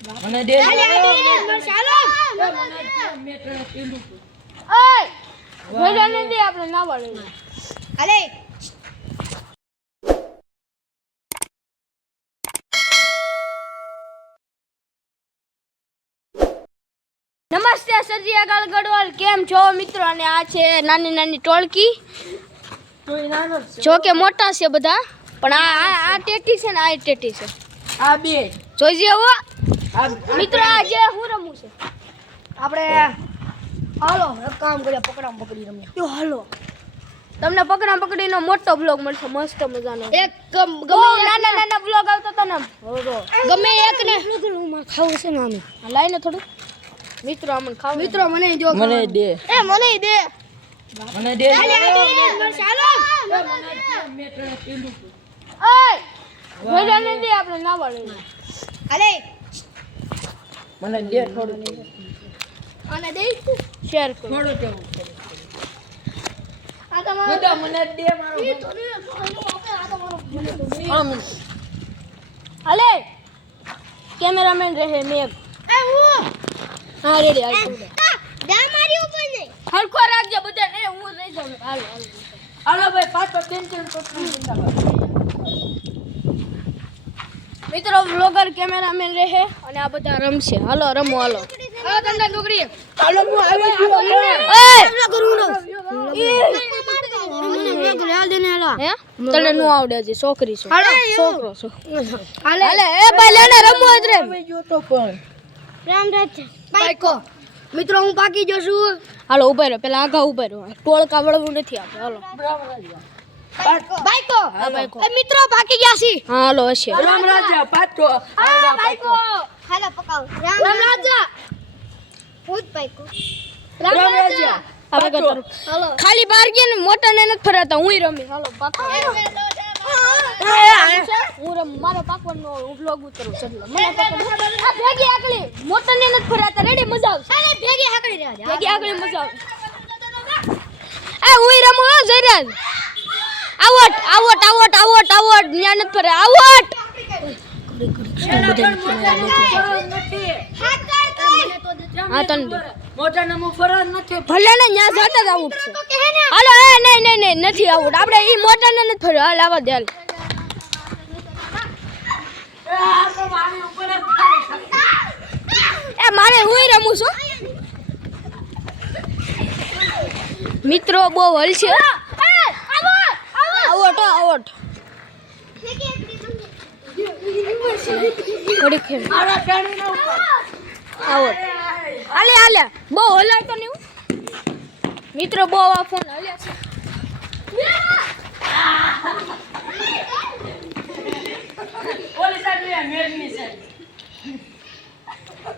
મને દે ચાલો મેટર પેલું ઓય ભેડાને દે આપણે ના વાળે અલે નમસ્તે સરજી આગળ ગઢવાલ કેમ છો મિત્રો અને આ છે નાની નાની ટોળકી જો કે મોટા છે બધા પણ આ ટેટી છે ને આ ટેટી છે આ બે જોઈજે હો મિત્રો આજે હું રમું છે આપણે હાલો એક કામ કરીએ પકડામ પકડી રમીએ તો હાલો તમને પકડામ પકડીનો મોટો બ્લોગ મળશે મસ્ત મજાનો એક ગમે નાના નાના બ્લોગ આવતો તો ને ગમે એક ને ખાવું છે ને આનું લાઈને થોડું મિત્રો અમને ખાવ મિત્રો મને જો મને દે એ મને દે મને દે ચાલો મેટર પેલું ઓય ભેડાને દે આપણે ના વાળે અલે મને દે થોડું અને દે શેર કરો થોડું કેવું આ તમારો બેટા મને દે મારો અલે કેમેરામેન રહે મેઘ એ હું હા રેડી હાલ દા મારી ઉપર ને હરખો રાખજો બધા ને હું રહી જાઉં હાલો હાલો ભાઈ પાછો ટેન્શન તો મિત્રો વ્લોગર કેમેરામેન રહે અને આ બધા રમશે હાલો રમો હાલો હાલો તમને ડોગરી હાલો હું આવી ગયો એ કરું હે તને નો આવડે છે છોકરી છો છોકરો છો હાલે એ ભાઈ લેને રમવો જ રે આવી ગયો તો પણ રામ રાજ બાઈકો મિત્રો હું પાકી જો છું હાલો ઉભા રહો પેલા આગા ઉભા રહો ટોળકા વળવું નથી આપણે હાલો બાઈકો હા બાઈકો એ મિત્રો પાકી ગયા છે હા હાલો હશે રામ રાજા પાછો હા બાઈકો હાલો પકાવ રામ રાજા ભૂત બાઈકો રામ રાજા હાલો ખાલી બાર ગયા ને મોટા ને નથી ફરાતા હુંય રમી હાલો પાકો હું રમ મારો પાકવાનો વ્લોગ ઉતરું ચલો મને પાકવાનો આ ભેગી આકલી મોટા ને નથી ફરાતા રેડી મજા આવશે અરે ભેગી આકલી રહેવા ભેગી આકલી મજા આવશે એ હુંય રમું હો Jayraj out out out out out ન્યા નથી ફરે આવટ હા તન મોટા નમો ફરજ નથી ભલે ને ન્યા જાતા જ આઉટ છે હાલો એ નહીં નહીં નહીં નથી આઉટ આપણે ઈ મોટા ને નથી ફર્યો હાલ આવા દે હાલ એ મારે હુંય રમું છું મિત્રો બહુ હલ છે આવટ આવટ ઘડી ખેલ આવટ હાલે હાલે બહુ હલાય તો નહીં મિત્રો બહુ આ ફોન હલ્યા છે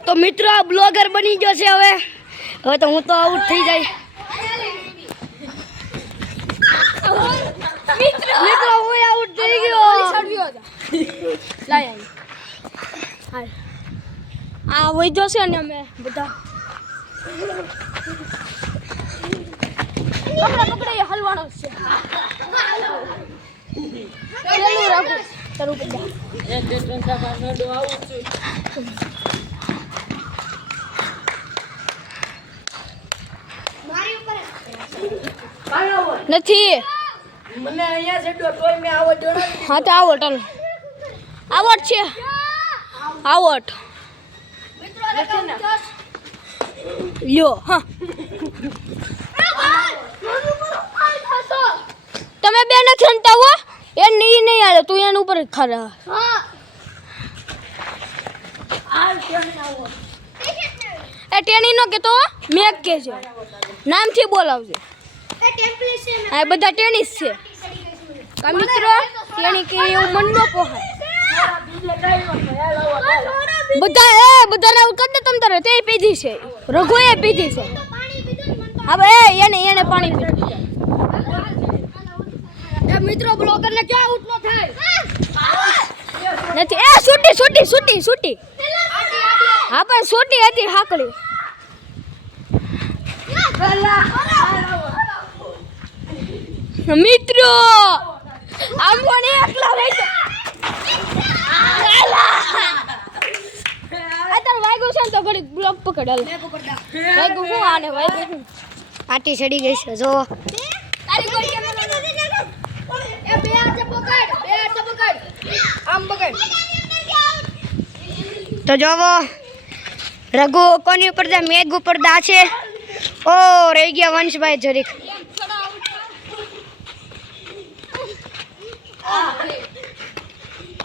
તો મિત્રો આ બ્લોગર બની ગયો છે હવે તો હું તો આઉટ થઈ જાય મિત્રો હું આઉટ થઈ ગયો લાય હાલ આ વૈજો છે ને અમે બધા પકડે હલવાનો છે ચાલુ રાખો તારું બધા એક બે ત્રણ ચાર નડો આવું છે નથી મને અહીંયા જેટલો તોય મે આવો જોડો હા તો આવો ચાલો આવટ છે આવટ લ્યો હા તમે બે નથી રમતા હો એ નહીં હાલે તું એના ઉપર જ ખરા એ ટેણી નો કેતો મેક કે છે નામથી બોલાવજે આ બધા ટેનિસ છે કા મિત્રો ટેણી કે એવું મન ન પોહાય બધા આઉટ કરી દે તમ તારે તે પીધી છે રઘુએ પીધી છે હવે એને પાણી પીધું એ મિત્રો બ્લોગર ને ક્યાં આઉટ ન થાય નથી એ છૂટી હા પણ છૂટી હતી હાકડી મિત્રો આમ કોને એકલા હોય ને તો ઘડી બ્લોક પકડ હાલ વાગ્યું હું આને વાગ્યું હું આટી ચડી ગઈ છે જો તારી કોઈ કેમેરો એ બે હાથે પકડ આમ પકડ તો જોવો રઘુ કોની ઉપર દા મેઘ ઉપર દા છે ઓ રહી ગયા વંશભાઈ જરીક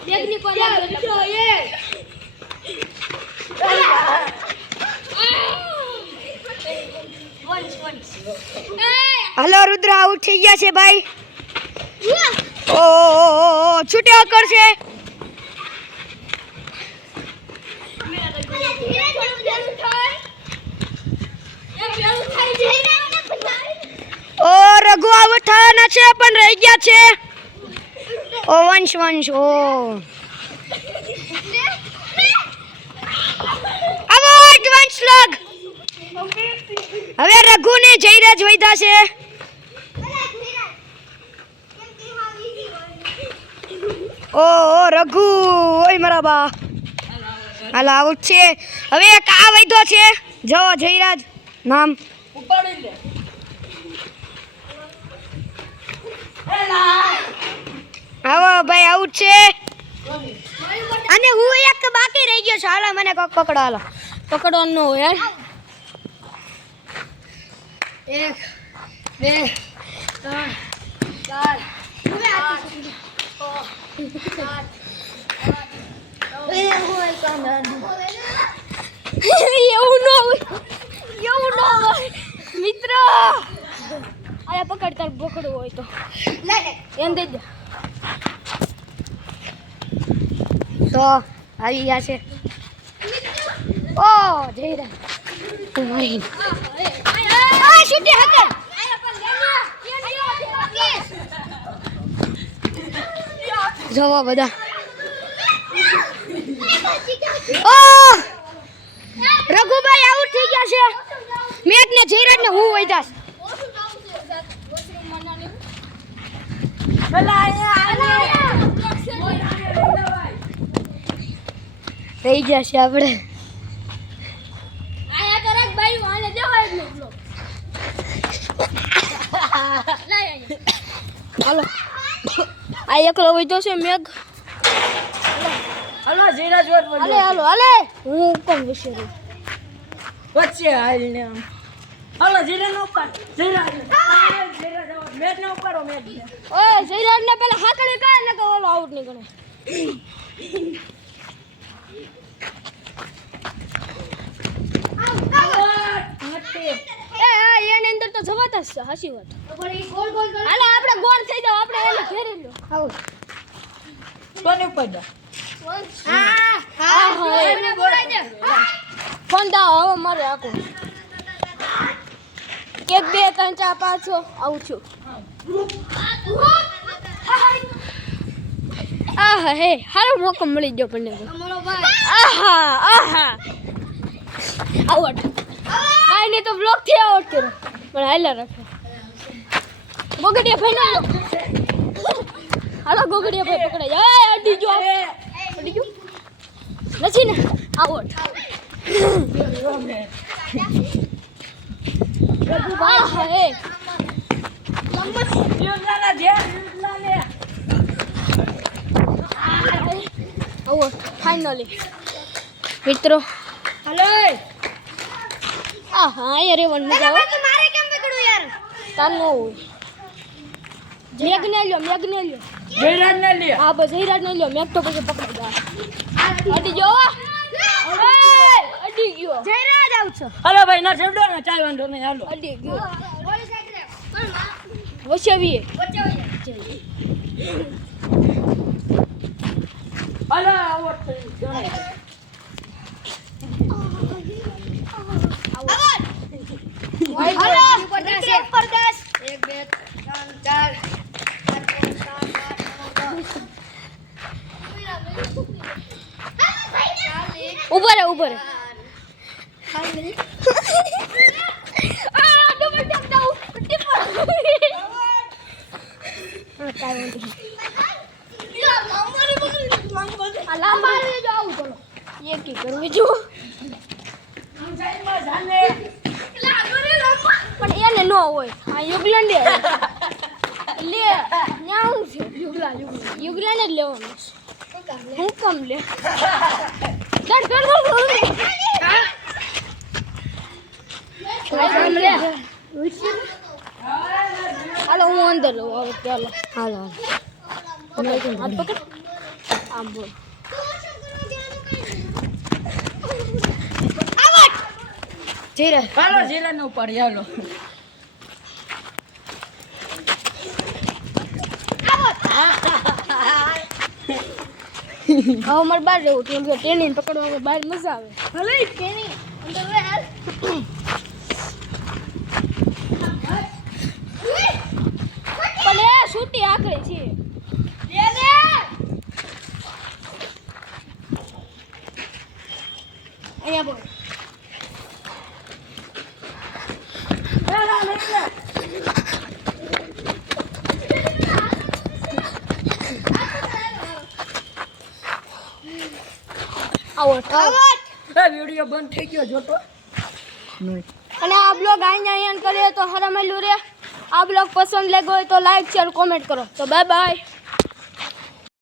બેગની કોલ હલો રુદ્ર આઉટ થઈ ગયા છે ભાઈ ઓ છૂટ્યા કરશે ઓ રઘુ આઉટ થવાના છે પણ રહી ગયા છે ઓ વંશ ઓ આઉટ વંશ લોગ હવે રઘુ ને જયરાજ વૈધા છે ઓ રઘુ ઓય મારા બા હાલ આઉટ છે હવે એક આ વૈધો છે જો જયરાજ નામ ઉપાડી લે આવો ભાઈ આઉટ છે અને હું એક બાકી રહી ગયો છું હાલો મને કોક પકડો હાલો પકડવાનો યાર 1 2 3 એવું ન હોય મિત્ર આયા પકડ તાર પકડવું હોય તો એમ દઈ દે તો આવી ગયા છે ઓ જયરાજ મારી આ છૂટી હકે જોવો બધા ઓ રઘુભાઈ આઉટ થઈ ગયા છે મેઘ ને જયરાજ ને હું વૈદાસ રહી ગયા છે આપણે આયા કરક ભાઈ વાલે દેવો એક બ્લોક હાલો આ એકલો હોય તો છે મેઘ હાલો જયરાજ વર હાલે હું કોણ વિશે વચ્ચે હાલ ને આમ હાલો જયરાજ નો ઉપર જયરાજ મેચ નો ઉપાડો મેચ ઓય જયરાજ ને પેલા હાકડે કાય ને કે ઓલો આઉટ ની ગણે એની અંદર તો જવાતા જ છે હાસી વાત હાલો આપણે ગોળ થઈ જાવ આપણે એને ઘેરી લો આવું કોને ઉપાડો ફોન દાવ હવે મારે આખું 1 2 3 4 5 6 આવું છું આહા હે હારો મોકો મળી ગયો પણ આહા આઉટ કાઈ નહીં તો બ્લોક થી આઉટ કર્યો પણ હાલા રાખો ગોગડિયા ભાઈ ના હાલો ગોગડિયા ભાઈ પકડાય એ અડી ગયો નથી ને આઉટ આહા હે યુઝના ધ્યાન લે આઉટ ફાઇનલી મિત્રો હલો આહા યાર એ વન મજા આવે મારે કેમ પકડું યાર તાનો મેઘ ને લ્યો જયરાજ ને લે હા બસ જયરાજ ને લ્યો મેઘ તો પછી પકડી જા અડી ગયો અડી ગયો જયરાજ આવું છો હાલો ભાઈ ના છેડો ને ચાય વાંધો નહીં હાલો અડી ગયો વચ્ચે હાલો આવો જણાય હાલો ઉપર 10 1 2 3 4 ઉપર આ ડબલ ટેપ દાઉ ટીપર આ લાંબા લે જો આવું ચલો એક કી કરવી જો જાને પણ એને ન હોય આ યુગલેન્ડ લે ન્યા હું છે યુગલેન્ડ જ લેવાનું છે હું કમ લે હાલો હું અંદર લઉં હવે ચાલો હાલો હાથ પકડ આમ બોલ જયરાજ હાલો જીરાને ઉપાડી હાલો હવે અમારે બહાર રહેવું કેમ કે ટ્રેનિંગ પકડવામાં બહાર મજા આવે ભલે ટ્રેનિંગ અંદર રે હાલ પણ એ છૂટી આકડી છે અહીંયા બોલ વિડીયો બંધ થઈ ગયો જોતો અને આ બ્લોગ અહીંયા કરીએ તો હરામેલું રે આ બ્લોગ પસંદ લાગ્યો હોય તો લાઈક શેર કોમેન્ટ કરો તો બાય બાય